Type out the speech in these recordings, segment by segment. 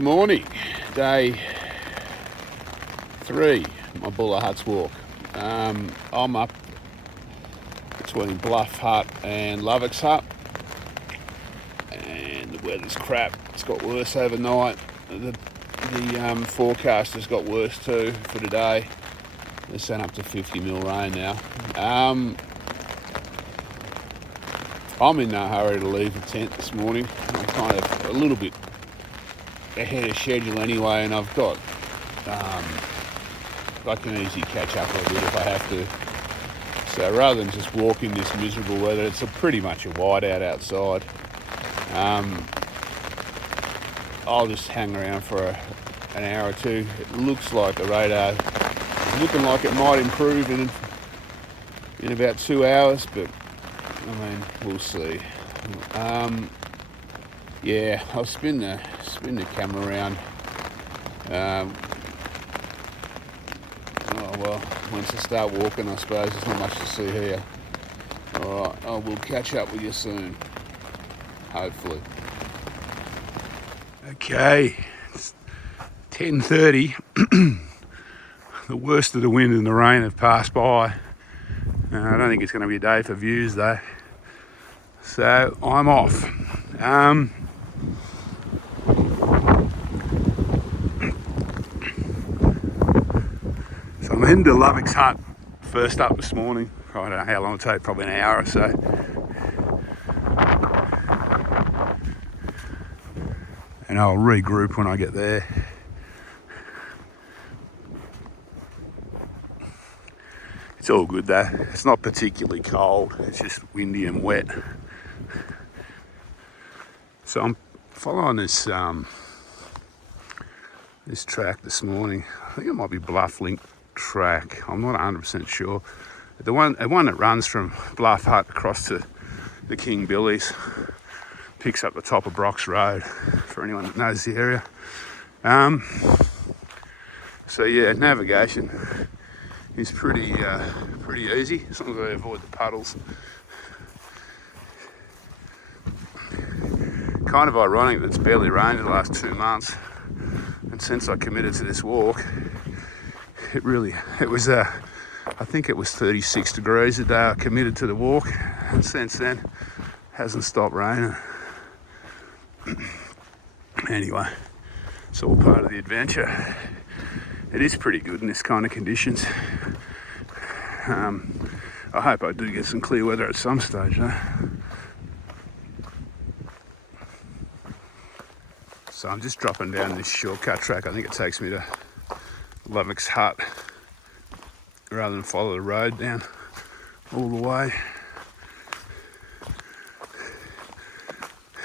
Good morning, day 3, my Lovik Hut's walk. I'm up between Lovik Hut and Lovik Hut, and the weather's crap. It's got worse overnight. The forecast has got worse too for today. They're saying up to 50mm rain now. I'm in no hurry to leave the tent this morning. I'm kind of a little bit ahead of schedule anyway, and I've got I can easily catch up a bit if I have to. So rather than just walk in this miserable weather, it's pretty much a whiteout outside. I'll just hang around for an hour or two. It looks like the radar is looking like it might improve in about 2 hours, but I mean, we'll see. Yeah, I'll spin the camera around. Oh well, once I start walking, I suppose there's not much to see here. All right, I will catch up with you soon, hopefully. Okay, it's 10:30. The worst of the wind and the rain have passed by. I don't think it's going to be a day for views though, so I'm off. So I'm heading to Lovik Hut first up this morning. I don't know how long it'll take, probably an hour or so. And I'll regroup when I get there. It's all good though. It's not particularly cold. It's just windy and wet. So I'm following this this track this morning. I think it might be Bluff Link track. I'm not 100% sure. The one that runs from Lovik Hut across to the King Billies, picks up the top of Brock's Road for anyone that knows the area. So yeah, navigation is pretty easy as long as I avoid the puddles. Kind of ironic that it's barely rained in the last 2 months, and since I committed to this walk, it was I think it was 36 degrees the day I committed to the walk, and since then hasn't stopped raining. Anyway, it's all part of the adventure. It is pretty good in this kind of conditions. I hope I do get some clear weather at some stage though. So I'm just dropping down this shortcut track. I think it takes me to Lovik Hut rather than follow the road down all the way.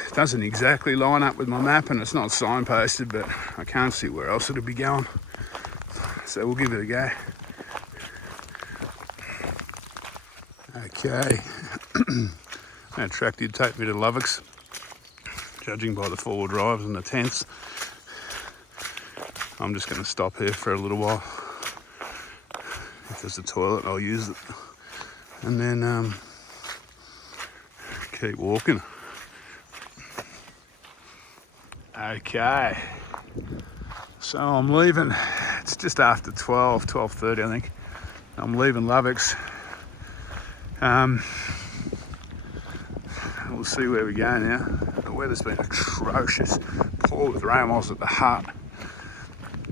It doesn't exactly line up with my map and it's not signposted, but I can't see where else it'll be going. So we'll give it a go. Okay. That track did take me to Lovik's, judging by the 4-wheel drives and the tents. I'm just going to stop here for a little while. If there's a toilet, I'll use it. And then keep walking. Okay. So I'm leaving. It's just after 12:30 I think. I'm leaving Lovik's. We'll see where we go now. The weather's been atrocious. Poured with rain whilst at the hut.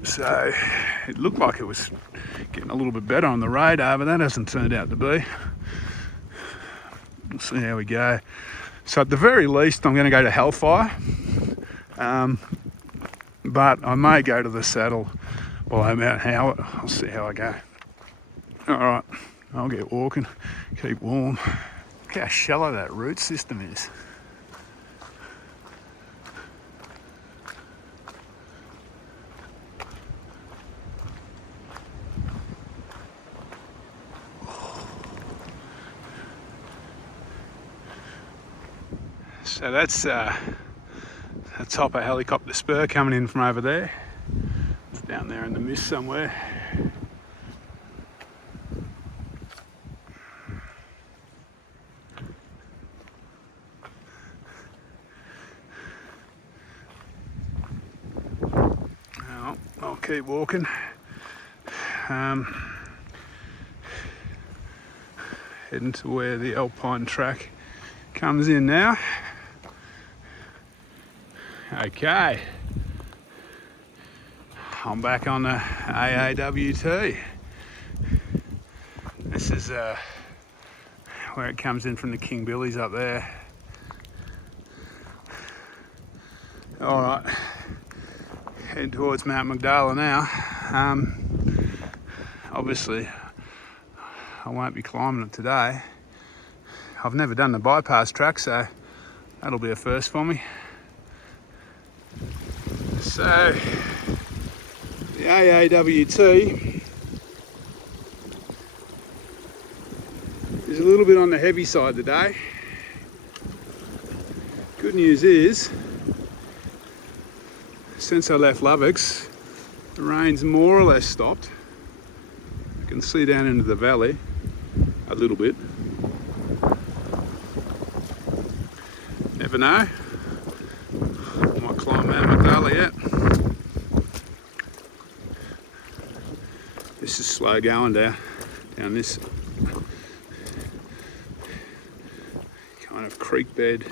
So it looked like it was getting a little bit better on the radar, but that hasn't turned out to be. We'll see how we go. So at the very least, I'm going to go to Hellfire. But I may go to the saddle below Mount Howitt. I'll see how I go. All right, I'll get walking, keep warm. Look how shallow that root system is. So that's the top of Helicopter Spur coming in from over there. It's down there in the mist somewhere. keep walking. Heading to where the alpine track comes in now. Okay, I'm back on the AAWT. This is where it comes in from the King Billies up there. All right, heading towards Mount Mdala now. Obviously, I won't be climbing it today. I've never done the bypass track, so that'll be a first for me. So, the AAWT is a little bit on the heavy side today. Good news is, since I left Lovick's, the rain's more or less stopped. You can see down into the valley a little bit. Never know. I might climb Mount Mdala yet. This is slow going down this kind of creek bed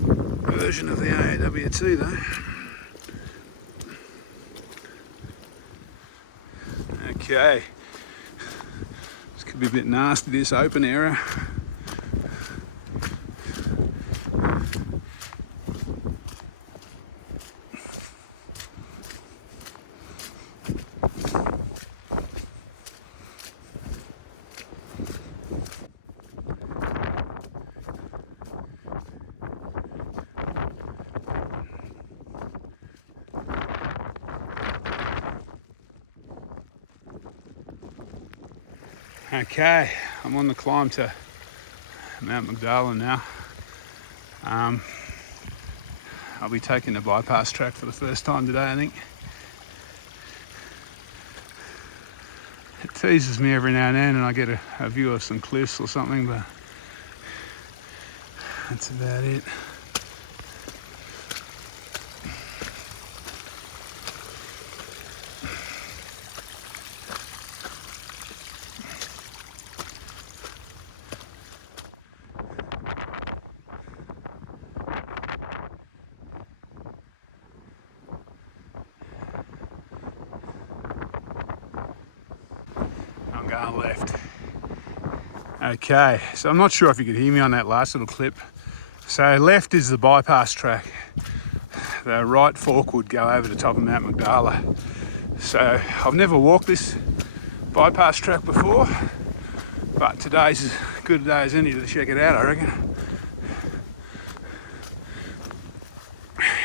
version of the AAWT though. Okay, this could be a bit nasty, this open area. Okay, I'm on the climb to Mount Mdala now. I'll be taking the bypass track for the first time today, I think. It teases me every now and then and I get a view of some cliffs or something, but that's about it. Going left. Okay, so I'm not sure if you could hear me on that last little clip. So left is the bypass track. The right fork would go over the top of Mount Mdala. So I've never walked this bypass track before, but today's as good a day as any to check it out, I reckon.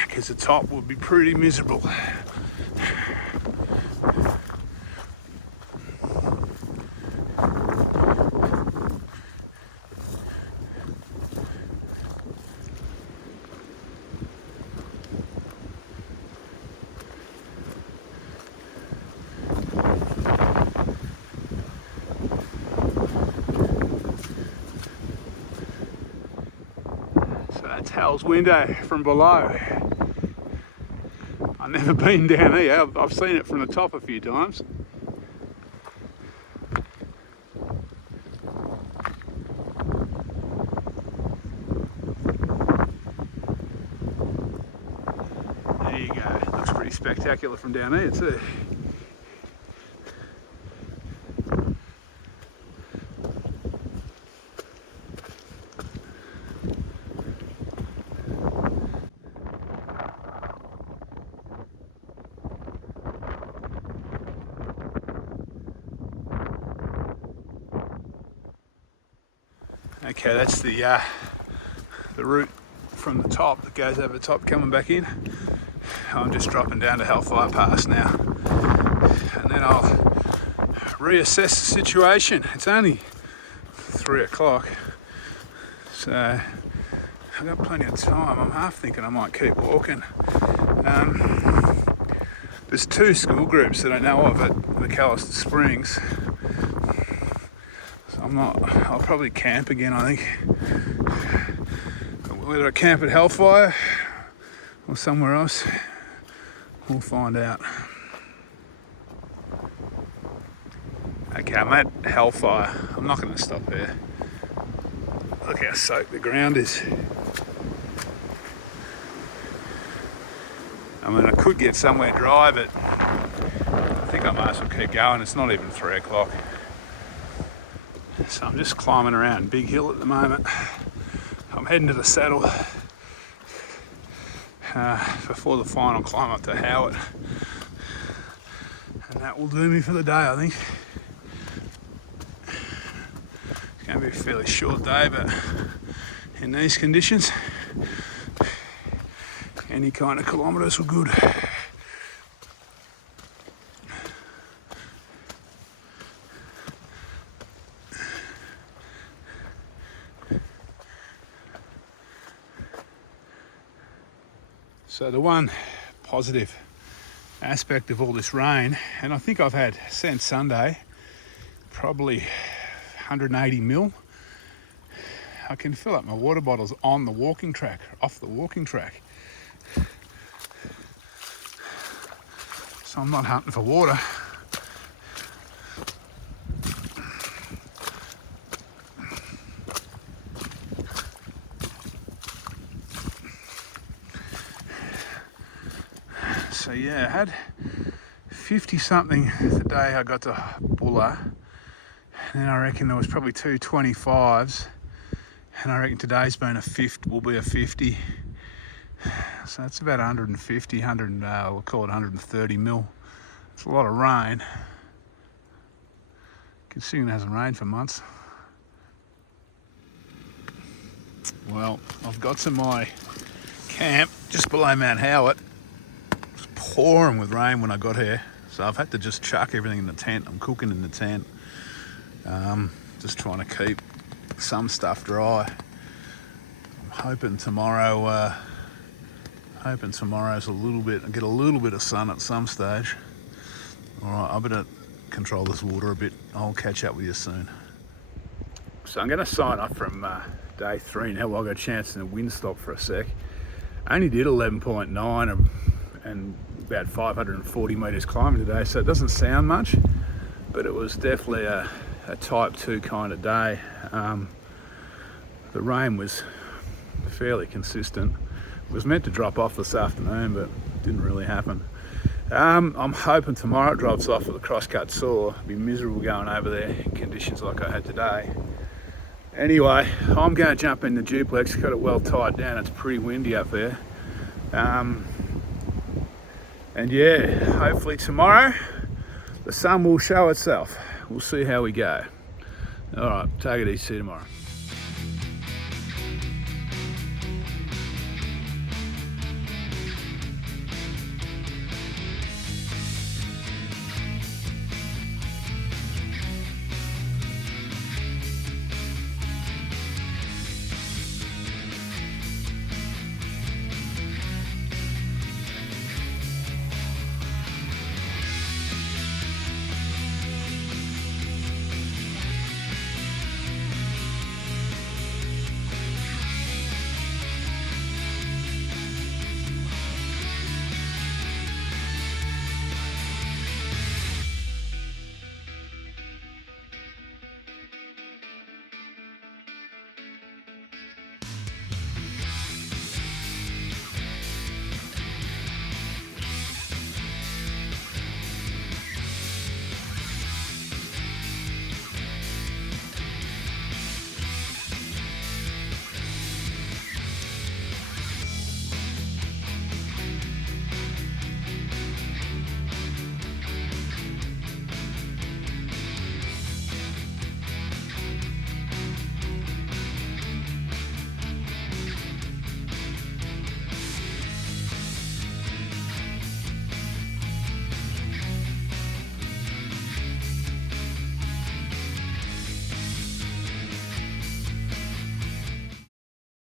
Because the top would be pretty miserable. That's Hell's Window from below. I've never been down here. I've seen it from the top a few times. There you go. Looks pretty spectacular from down here too. Okay, that's the route from the top that goes over the top coming back in. I'm just dropping down to Hellfire Pass now, and then I'll reassess the situation. It's only 3 o'clock, so I've got plenty of time. I'm half thinking I might keep walking. There's 2 school groups that I know of at McAllister Springs. I'll probably camp again, I think. Whether I camp at Hellfire or somewhere else, We'll find out. Okay, I'm at Hellfire. I'm not going to stop there. Look how soaked the ground is. I mean, I could get somewhere dry, but I think I might as well keep going. It's not even 3 o'clock. So I'm just climbing around Big Hill at the moment. I'm heading to the saddle before the final climb up to Howitt. And that will do me for the day, I think. It's going to be a fairly short day, but in these conditions, any kind of kilometres were good. So the one positive aspect of all this rain, and I think I've had since Sunday, probably 180 mil. I can fill up my water bottles on the walking track, off the walking track. So I'm not hunting for water. So yeah, I had 50 something the day I got to Bulla, and then I reckon there was probably 2 25s, and I reckon today's been will be a 50. So that's about 150, we'll call it 130 mil. It's a lot of rain, considering it hasn't rained for months. Well, I've got to my camp just below Mount Howitt. It was pouring with rain when I got here, so I've had to just chuck everything in the tent. I'm cooking in the tent, just trying to keep some stuff dry. I'm hoping tomorrow's a little bit, I get a little bit of sun at some stage. All right, I better control this water a bit. I'll catch up with you soon. So I'm going to sign up from day 3 now while I got a chance in the wind stop for a sec. I only did 11.9 and about 540 metres climbing today, so it doesn't sound much, but it was definitely a type 2 kind of day. The rain was fairly consistent. It was meant to drop off this afternoon, but it didn't really happen. I'm hoping tomorrow it drops off with a crosscut saw. It'd be miserable going over there in conditions like I had today. Anyway, I'm going to jump in the duplex. Got it well tied down. It's pretty windy up there. And yeah, hopefully tomorrow the sun will show itself. We'll see how we go. All right, take it easy. See you tomorrow.